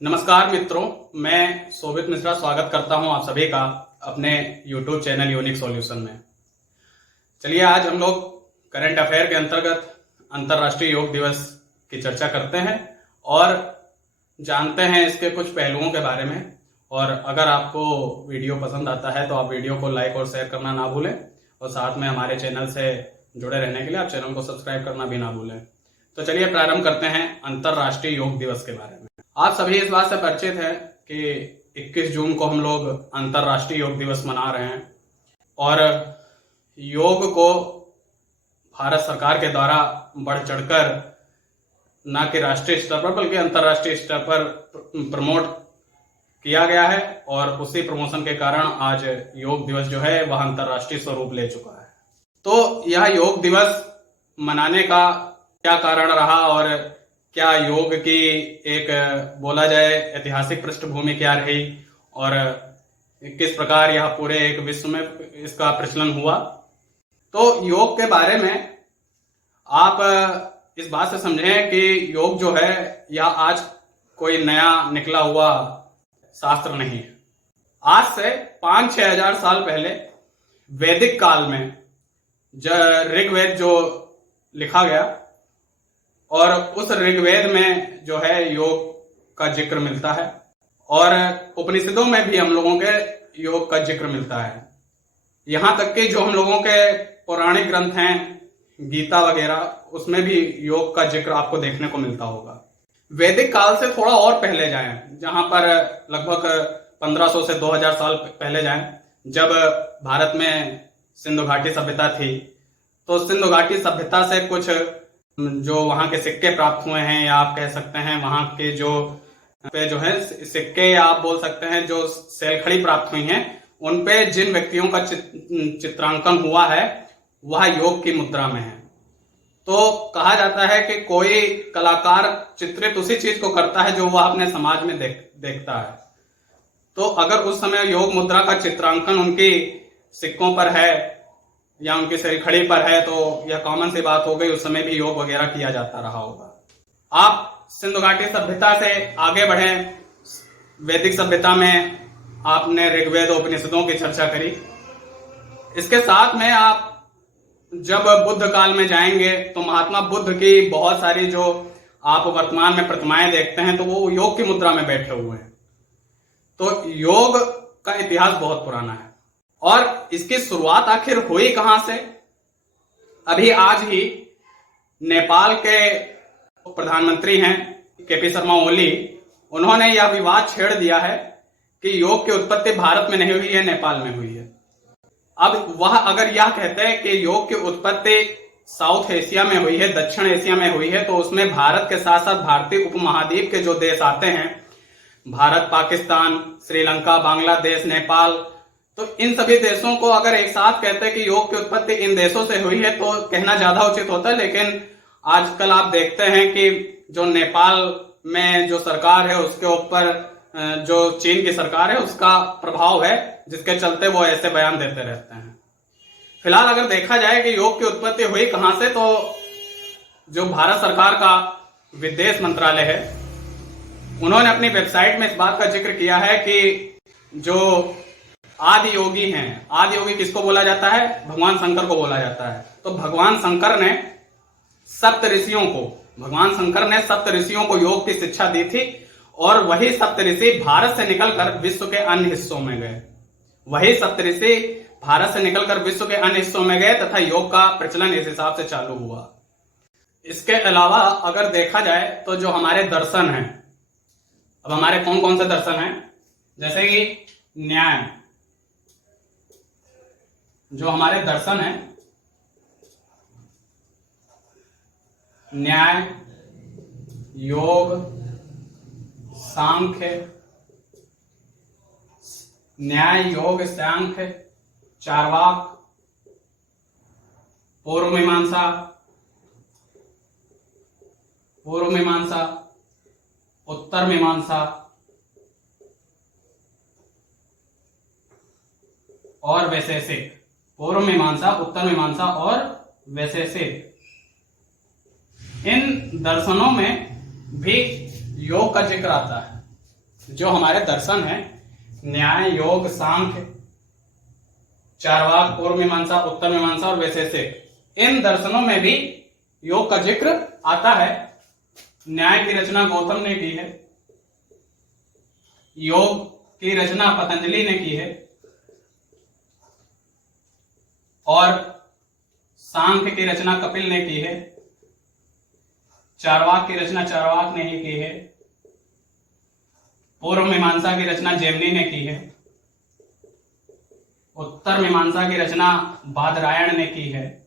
नमस्कार मित्रों, मैं शोभित मिश्रा स्वागत करता हूं आप सभी का अपने YouTube चैनल यूनिक सॉल्यूशन में। चलिए आज हम लोग करंट अफेयर के अंतर्गत अंतर्राष्ट्रीय योग दिवस की चर्चा करते हैं और जानते हैं इसके कुछ पहलुओं के बारे में। और अगर आपको वीडियो पसंद आता है तो आप वीडियो को लाइक और शेयर करना ना भूलें और साथ में हमारे चैनल से जुड़े रहने के लिए आप चैनल को सब्सक्राइब करना भी ना भूलें। तो चलिए प्रारंभ करते हैं अंतर्राष्ट्रीय योग दिवस के बारे में। आप सभी इस बात से परिचित हैं कि 21 जून को हम लोग अंतर्राष्ट्रीय योग दिवस मना रहे हैं और योग को भारत सरकार के द्वारा बढ़ चढ़कर न कि राष्ट्रीय स्तर पर बल्कि अंतर्राष्ट्रीय स्तर पर प्रमोट किया गया है और उसी प्रमोशन के कारण आज योग दिवस जो है वह अंतर्राष्ट्रीय स्वरूप ले चुका है। तो यह योग दिवस मनाने का क्या कारण रहा और क्या योग की एक बोला जाए ऐतिहासिक पृष्ठभूमि क्या रही और किस प्रकार यह पूरे एक विश्व में इसका प्रचलन हुआ। तो योग के बारे में आप इस बात से समझें कि योग जो है यह आज कोई नया निकला हुआ शास्त्र नहीं है। आज से 5-6 हजार साल पहले वैदिक काल में ऋग्वेद जो लिखा गया और उस ऋग्वेद में जो है योग का जिक्र मिलता है और उपनिषदों में भी हम लोगों के योग का जिक्र मिलता है। यहां तक कि जो हम लोगों के पौराणिक ग्रंथ हैं गीता वगैरह, उसमें भी योग का जिक्र आपको देखने को मिलता होगा। वैदिक काल से थोड़ा और पहले जाएं, जहां पर लगभग 1500 से 2000 साल पहले जाएं, जब भारत में सिंधु घाटी सभ्यता थी। तो सिंधु घाटी सभ्यता से कुछ जो वहां के सिक्के प्राप्त हुए हैं या आप कह सकते हैं वहां के जो है सिक्के या आप बोल सकते हैं जो शैलखड़ी प्राप्त हुई हैं, उन पे जिन व्यक्तियों का चित्रांकन हुआ है वह योग की मुद्रा में है। तो कहा जाता है कि कोई कलाकार चित्रित उसी चीज को करता है जो वह अपने समाज में देखता है। तो अगर उस समय योग मुद्रा का चित्रांकन उनकी सिक्कों पर है या उनकी शैलखड़ी पर है तो यह कॉमन सी बात हो गई। उस समय भी योग वगैरह किया जाता रहा होगा। आप सिंधु घाटी सभ्यता से आगे बढ़े, वैदिक सभ्यता में आपने ऋग्वेद उपनिषदों की चर्चा करी। इसके साथ में आप जब बुद्ध काल में जाएंगे तो महात्मा बुद्ध की बहुत सारी जो आप वर्तमान में प्रतिमाएं देखते हैं तो वो योग की मुद्रा में बैठे हुए हैं। तो योग का इतिहास बहुत पुराना है और इसकी शुरुआत आखिर हुई कहां से? अभी आज ही नेपाल के प्रधानमंत्री हैं केपी शर्मा ओली, उन्होंने यह विवाद छेड़ दिया है कि योग की उत्पत्ति भारत में नहीं हुई है, नेपाल में हुई है। अब वह अगर यह कहते हैं कि योग की उत्पत्ति साउथ एशिया में हुई है, दक्षिण एशिया में हुई है, तो उसमें भारत के साथ साथ भारतीय उपमहाद्वीप के जो देश आते हैं, भारत, पाकिस्तान, श्रीलंका, बांग्लादेश, नेपाल, तो इन सभी देशों को अगर एक साथ कहते हैं कि योग की उत्पत्ति इन देशों से हुई है तो कहना ज्यादा उचित होता है। लेकिन आजकल आप देखते हैं कि जो नेपाल में जो सरकार है उसके ऊपर जो चीन की सरकार है उसका प्रभाव है, जिसके चलते वो ऐसे बयान देते रहते हैं। फिलहाल अगर देखा जाए कि योग की उत्पत्ति हुई कहां से, तो जो भारत सरकार का विदेश मंत्रालय है उन्होंने अपनी वेबसाइट में इस बात का जिक्र किया है कि जो आदि योगी हैं, आदि योगी किसको बोला जाता है? भगवान शंकर को बोला जाता है। तो भगवान शंकर ने सप्त ऋषियों को योग की शिक्षा दी थी और वही सप्त ऋषि भारत से निकलकर विश्व के अन्य हिस्सों में गए तथा योग का प्रचलन इस हिसाब से चालू हुआ। इसके अलावा अगर देखा जाए तो जो हमारे दर्शन हैं, अब हमारे कौन कौन से दर्शन हैं, जैसे कि न्याय, जो हमारे दर्शन है, न्याय, योग, सांख्य, चार्वाक, पूर्व मीमांसा, उत्तर मीमांसा और वैशेषिक। पूर्व मीमांसा, उत्तर मीमांसा और वैशेषिक, इन दर्शनों में भी योग का जिक्र आता है। जो हमारे दर्शन है, न्याय, योग, सांख्य, चारवाक, पूर्व मीमांसा, उत्तर मीमांसा और वैशेषिक, इन दर्शनों में भी योग का जिक्र आता है। न्याय की रचना गौतम ने की है, योग की रचना पतंजलि ने की है, और सांख्य की रचना कपिल ने की है, चारवाक की रचना चारवाक ने ही की है, पूर्व मीमांसा की रचना जैमिनी ने की है, उत्तर मीमांसा की रचना बादरायण ने की है,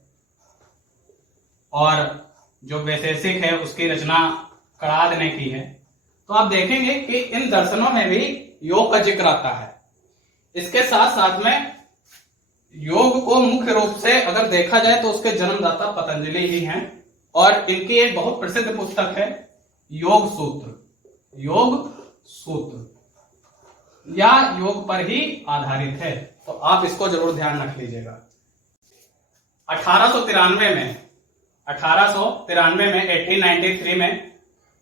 और जो वैशेषिक है उसकी रचना कणाद ने की है। तो आप देखेंगे कि इन दर्शनों में भी योग का जिक्र आता है। इसके साथ साथ में योग को मुख्य रूप से अगर देखा जाए तो उसके जन्मदाता पतंजलि ही हैं, और इनकी एक बहुत प्रसिद्ध पुस्तक है योग सूत्र। योग सूत्र या योग पर ही आधारित है, तो आप इसको जरूर ध्यान रख लीजिएगा। 1893 में 1893 में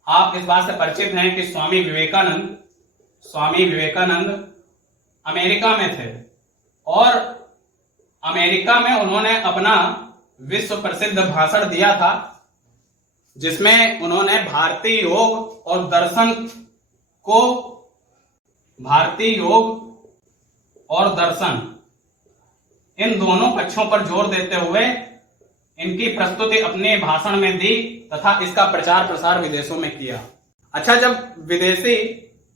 आप इस बात से परिचित हैं कि स्वामी विवेकानंद अमेरिका में थे, और अमेरिका में उन्होंने अपना विश्व प्रसिद्ध भाषण दिया था, जिसमें उन्होंने भारतीय योग और दर्शन इन दोनों पक्षों पर जोर देते हुए इनकी प्रस्तुति अपने भाषण में दी तथा इसका प्रचार प्रसार विदेशों में किया। अच्छा, जब विदेशी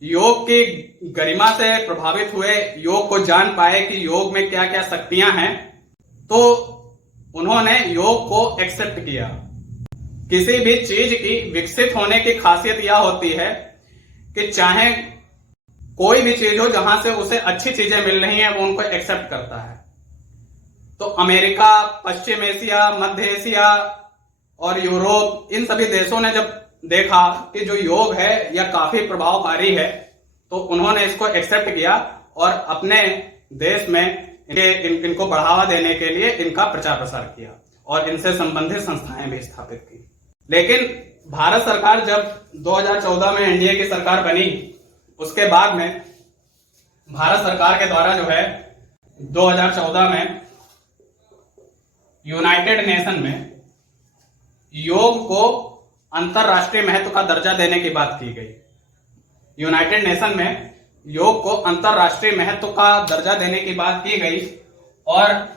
योग की गरिमा से प्रभावित हुए, योग को जान पाए कि योग में क्या क्या शक्तियां हैं, तो उन्होंने योग को एक्सेप्ट किया। किसी भी चीज की विकसित होने की खासियत यह होती है कि चाहे कोई भी चीज हो, जहां से उसे अच्छी चीजें मिल रही हैं वो उनको एक्सेप्ट करता है। तो अमेरिका, पश्चिम एशिया, मध्य एशिया और यूरोप, इन सभी देशों ने जब देखा कि जो योग है यह काफी प्रभावकारी है, तो उन्होंने इसको एक्सेप्ट किया और अपने देश में इनको बढ़ावा देने के लिए इनका प्रचार प्रसार किया और इनसे संबंधित संस्थाएं भी स्थापित की। लेकिन भारत सरकार जब 2014 में एनडीए की सरकार बनी, उसके बाद में भारत सरकार के द्वारा जो है 2014 में यूनाइटेड नेशन में योग को अंतरराष्ट्रीय महत्व का दर्जा देने की बात की गई। यूनाइटेड नेशन में योग को अंतरराष्ट्रीय महत्व का दर्जा देने की बात की गई, और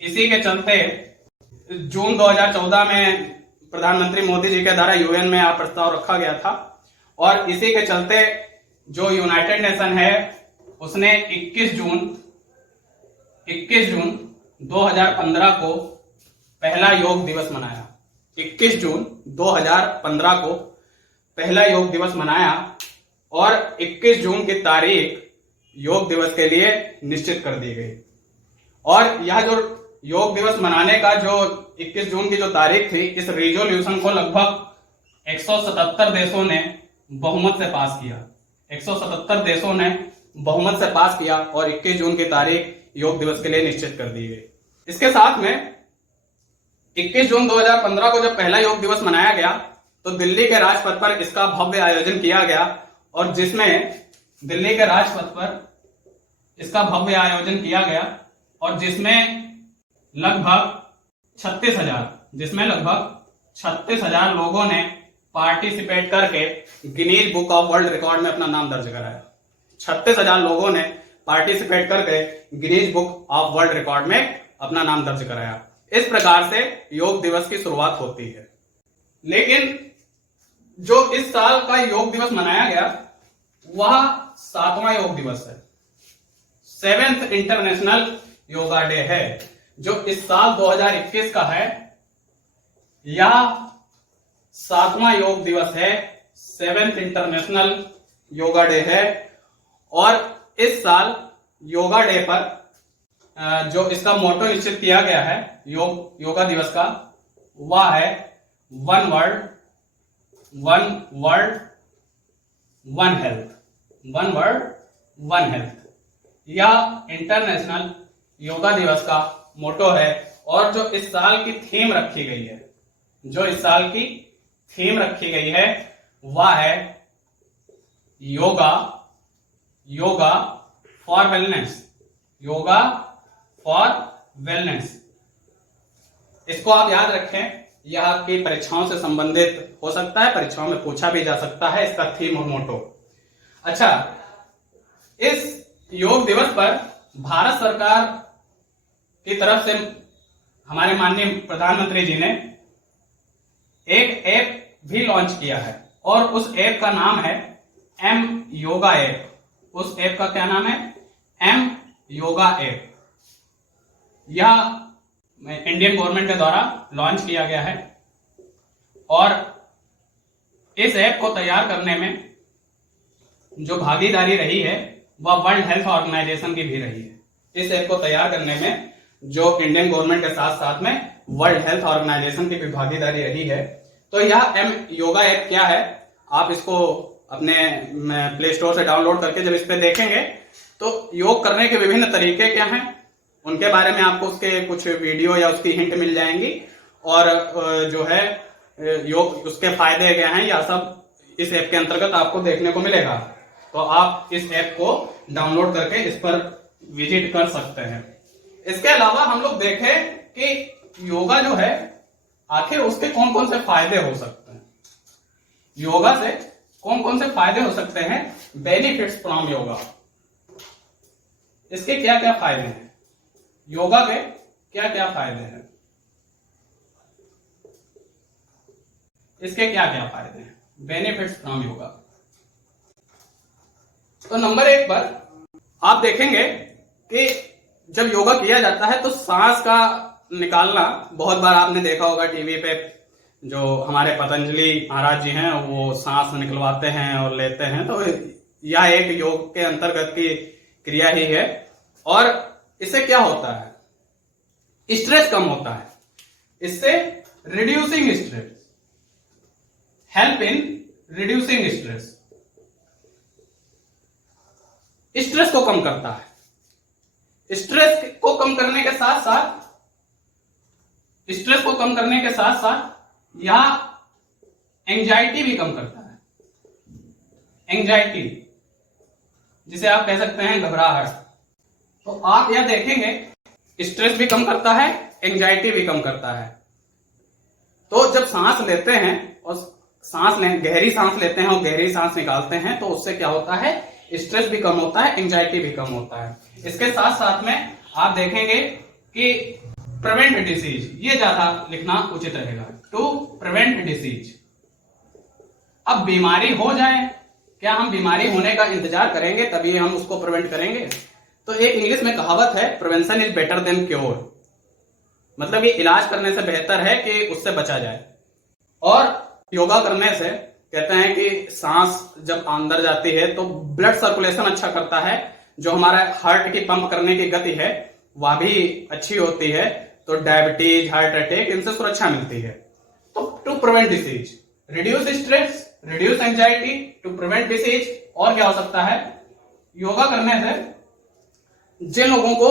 इसी के चलते जून 2014 में प्रधानमंत्री मोदी जी के द्वारा यूएन में यह प्रस्ताव रखा गया था, और इसी के चलते जो यूनाइटेड नेशन है उसने 21 जून 2015 को पहला योग दिवस मनाया। 21 जून 2015 को पहला योग दिवस मनाया, और 21 जून की तारीख योग दिवस के लिए निश्चित कर दी गई। और यह जो योग दिवस मनाने का जो 21 जून की जो तारीख थी, इस रिजोल्यूशन को लगभग 177 देशों ने बहुमत से पास किया। 177 देशों ने बहुमत से पास किया और 21 जून की तारीख योग दिवस के लिए निश्चित कर दी गई। इसके साथ में 21 जून 2015 को जब पहला योग दिवस मनाया गया, तो दिल्ली के राजपथ पर इसका भव्य आयोजन किया गया, और जिसमें दिल्ली के राजपथ पर इसका भव्य आयोजन किया गया, और जिसमें लगभग 36,000 लोगों ने पार्टिसिपेट करके Guinness book of world record में अपना नाम दर्ज कराया। 36,000 लोगों ने पार्टिसिपेट करके Guinness book of world record में अपना नाम दर्ज कराया। इस प्रकार से योग दिवस की शुरुआत होती है। लेकिन जो इस साल का योग दिवस मनाया गया वह 7वां योग दिवस है, 7th इंटरनेशनल योगा डे है, जो इस साल 2021 का है। यह 7वां योग दिवस है, 7th इंटरनेशनल योगा डे है, और इस साल योगा डे पर जो इसका मोटो निश्चित किया गया है योगा दिवस का, वह है वन वर्ल्ड वन हेल्थ। यह इंटरनेशनल योगा दिवस का मोटो है। और जो इस साल की थीम रखी गई है, वह है yoga, yoga for wellness, yoga for wellness. इसको आप याद रखें, यह आपकी परीक्षाओं से संबंधित हो सकता है, परीक्षाओं में पूछा भी जा सकता है, इसका थीम और मोटो। अच्छा, इस योग दिवस पर भारत सरकार की तरफ से हमारे माननीय प्रधानमंत्री जी ने एक ऐप भी लॉन्च किया है और उस ऐप का नाम है एम योगा ऐप। उस ऐप का क्या नाम है? M yoga app. यह इंडियन गवर्नमेंट के द्वारा लॉन्च किया गया है और इस ऐप को तैयार करने में जो भागीदारी रही है वह वर्ल्ड हेल्थ ऑर्गेनाइजेशन की भी रही है। इस ऐप को तैयार करने में जो इंडियन गवर्नमेंट के साथ साथ में वर्ल्ड हेल्थ ऑर्गेनाइजेशन की भी भागीदारी रही है। तो यह एम योगा ऐप क्या है, आप इसको अपने प्ले स्टोर से डाउनलोड करके जब इस पे देखेंगे तो योग करने के विभिन्न तरीके क्या हैं उनके बारे में आपको उसके कुछ वीडियो या उसकी हिंट मिल जाएंगी और जो है योग उसके फायदे क्या हैं या सब इस ऐप के अंतर्गत आपको देखने को मिलेगा। तो आप इस ऐप को डाउनलोड करके इस पर विजिट कर सकते हैं। इसके अलावा हम लोग देखें कि योगा जो है आखिर उसके कौन कौन से फायदे हो सकते हैं, योगा से कौन कौन से फायदे हो सकते हैं, बेनिफिट्स फ्रॉम योगा। इसके क्या क्या फायदे हैं, योगा के क्या क्या फायदे हैं, इसके क्या क्या फायदे हैं, बेनिफिट्स फ्रॉम योगा। तो नंबर 1 पर आप देखेंगे कि जब योगा किया जाता है तो सांस का निकालना, बहुत बार आपने देखा होगा टीवी पे जो हमारे पतंजलि महाराज जी हैं वो सांस निकलवाते हैं और लेते हैं, तो यह एक योग के अंतर्गत की क्रिया ही है। और इससे क्या होता है, स्ट्रेस कम होता है, इससे reducing stress, help in reducing stress, stress को कम करता है। स्ट्रेस को कम करने के साथ साथ यह एंजाइटी भी कम करता है। एंजाइटी जिसे आप कह सकते हैं घबराहट। तो आप यह देखेंगे स्ट्रेस भी कम करता है, एंजाइटी भी कम करता है। तो जब सांस लेते हैं और गहरी सांस लेते हैं और गहरी सांस निकालते हैं तो उससे क्या होता है, स्ट्रेस भी कम होता है, एंजाइटी भी कम होता है। इसके साथ साथ में आप देखेंगे कि प्रिवेंट डिसीज, ये ज्यादा लिखना उचित रहेगा, टू प्रिवेंट डिसीज। अब बीमारी हो जाए, क्या हम बीमारी होने का इंतजार करेंगे तभी हम उसको प्रिवेंट करेंगे? तो एक इंग्लिश में कहावत है, prevention is better than cure, मतलब ये इलाज करने से बेहतर है कि उससे बचा जाए। और योगा करने से कहते हैं कि सांस जब अंदर जाती है तो ब्लड सर्कुलेशन अच्छा करता है, जो हमारा हार्ट की पंप करने की गति है वह भी अच्छी होती है, तो डायबिटीज, हार्ट अटैक इनसे सुरक्षा मिलती है। तो to prevent disease, reduce stress, reduce anxiety, to prevent disease. और क्या हो सकता है, योगा करने से जिन लोगों को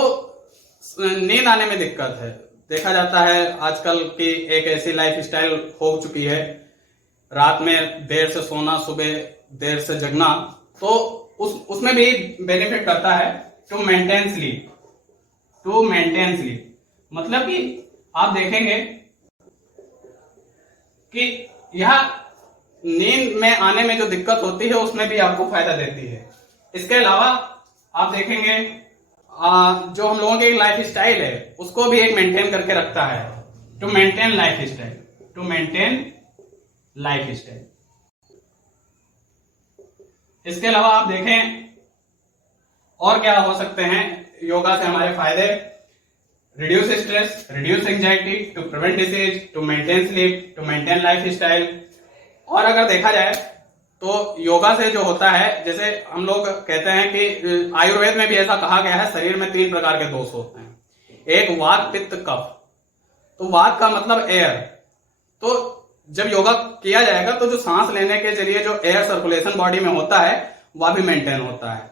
नींद आने में दिक्कत है, देखा जाता है आजकल की एक ऐसी लाइफ स्टाइल हो चुकी है, रात में देर से सोना, सुबह देर से जगना, तो उसमें भी बेनिफिट करता है to maintain sleep. To maintain sleep मतलब कि आप देखेंगे कि यह नींद में आने में जो दिक्कत होती है उसमें भी आपको फायदा देती है। इसके अलावा आप देखेंगे जो हम लोगों की लाइफ स्टाइल है उसको भी एक मेंटेन करके रखता है, to maintain lifestyle, to maintain lifestyle. इसके अलावा आप देखें और क्या हो सकते हैं योगा से हमारे फायदे, reduce stress, reduce anxiety, to prevent disease, to maintain sleep, to maintain lifestyle. और अगर देखा जाए तो योगा से जो होता है, जैसे हम लोग कहते हैं कि आयुर्वेद में भी ऐसा कहा गया है, शरीर में 3 प्रकार के दोष होते हैं, एक वात, पित्त, कफ। तो वात का मतलब एयर, तो जब योगा किया जाएगा तो जो सांस लेने के जरिए जो एयर सर्कुलेशन बॉडी में होता है वह भी मेंटेन होता है।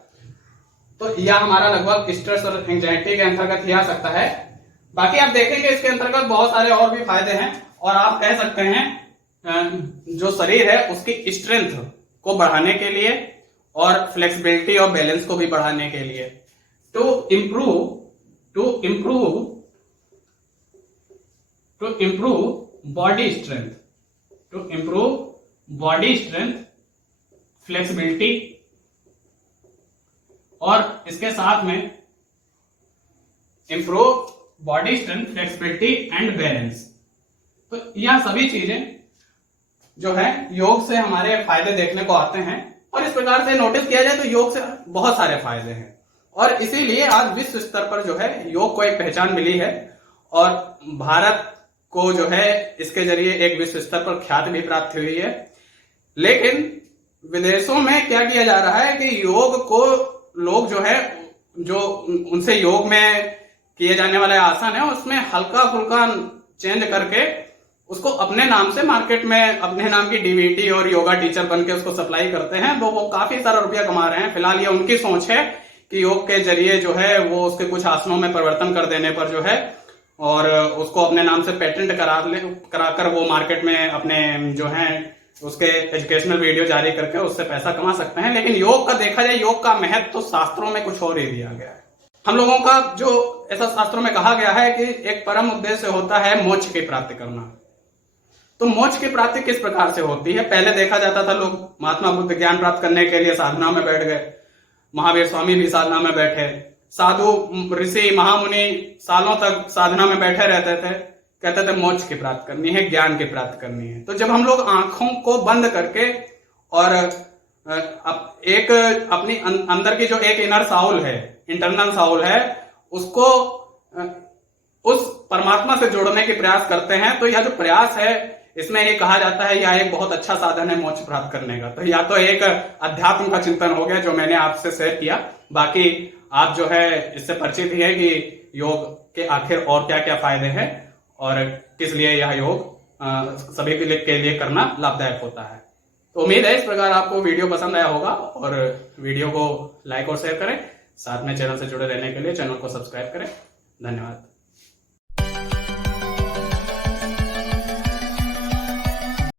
तो यह हमारा लगभग स्ट्रेस और एंजाइटी के अंतर्गत ही आ सकता है। बाकी आप देखेंगे इसके अंतर्गत बहुत सारे और भी फायदे हैं, और आप कह सकते हैं जो शरीर है उसकी स्ट्रेंथ को बढ़ाने के लिए और फ्लेक्सिबिलिटी और बैलेंस को भी बढ़ाने के लिए। To improve body strength, flexibility, और इसके साथ में improve body strength, flexibility and balance. तो यह सभी चीजें जो है योग से हमारे फायदे देखने को आते हैं, और इस प्रकार से नोटिस किया जाए तो योग से बहुत सारे फायदे हैं, और इसीलिए आज विश्व स्तर पर जो है योग को एक पहचान मिली है, और भारत को जो है इसके जरिए एक विश्व स्तर पर ख्याति भी प्राप्त हुई है। लेकिन विदेशों में क्या किया जा रहा है कि योग को लोग जो है, जो उनसे योग में किए जाने वाले आसन है उसमें हल्का फुल्का चेंज करके उसको अपने नाम से मार्केट में अपने नाम की डीवीटी और योगा टीचर बन के उसको सप्लाई करते हैं, तो वो काफी सारा रुपया कमा रहे हैं। फिलहाल ये उनकी सोच है कि योग के जरिए जो है वो उसके कुछ आसनों में परिवर्तन कर देने पर जो है और उसको अपने नाम से पेटेंट कराकर वो मार्केट में अपने जो है उसके एजुकेशनल वीडियो जारी करके उससे पैसा कमा सकते हैं। लेकिन योग का देखा जाए, योग का महत्व तो शास्त्रों में कुछ और ही दिया गया है। हम लोगों का जो ऐसा शास्त्रों में कहा गया है कि एक परम उद्देश्य होता है मोक्ष की प्राप्ति करना। तो मोक्ष की प्राप्ति किस प्रकार से होती है? पहले देखा जाता था लोग महात्मा बुद्ध ज्ञान प्राप्त करने के लिए साधना में बैठ गए, महावीर स्वामी भी साधना में बैठे, साधु ऋषि महामुनि सालों तक साधना में बैठे रहते थे, कहते थे मोक्ष की प्राप्त करनी है, ज्ञान की प्राप्त करनी है। तो जब हम लोग आंखों को बंद करके और एक अपनी अंदर की जो एक इनर साउल है, इंटरनल साउल है, उसको उस परमात्मा से जोड़ने के प्रयास करते हैं, तो यह जो प्रयास है इसमें ये कहा जाता है यह एक बहुत अच्छा साधन है मोक्ष प्राप्त करने का। तो या तो एक अध्यात्म का चिंतन हो गया जो मैंने आपसे शेयर किया, बाकी आप जो है इससे परिचित ही है कि योग के आखिर और क्या क्या फायदे हैं और किस लिए यह योग सभी के लिए करना लाभदायक होता है। तो उम्मीद है इस प्रकार आपको वीडियो पसंद आया होगा, और वीडियो को लाइक और शेयर करें। साथ में चैनल से जुड़े रहने के लिए चैनल को सब्सक्राइब करें। धन्यवाद।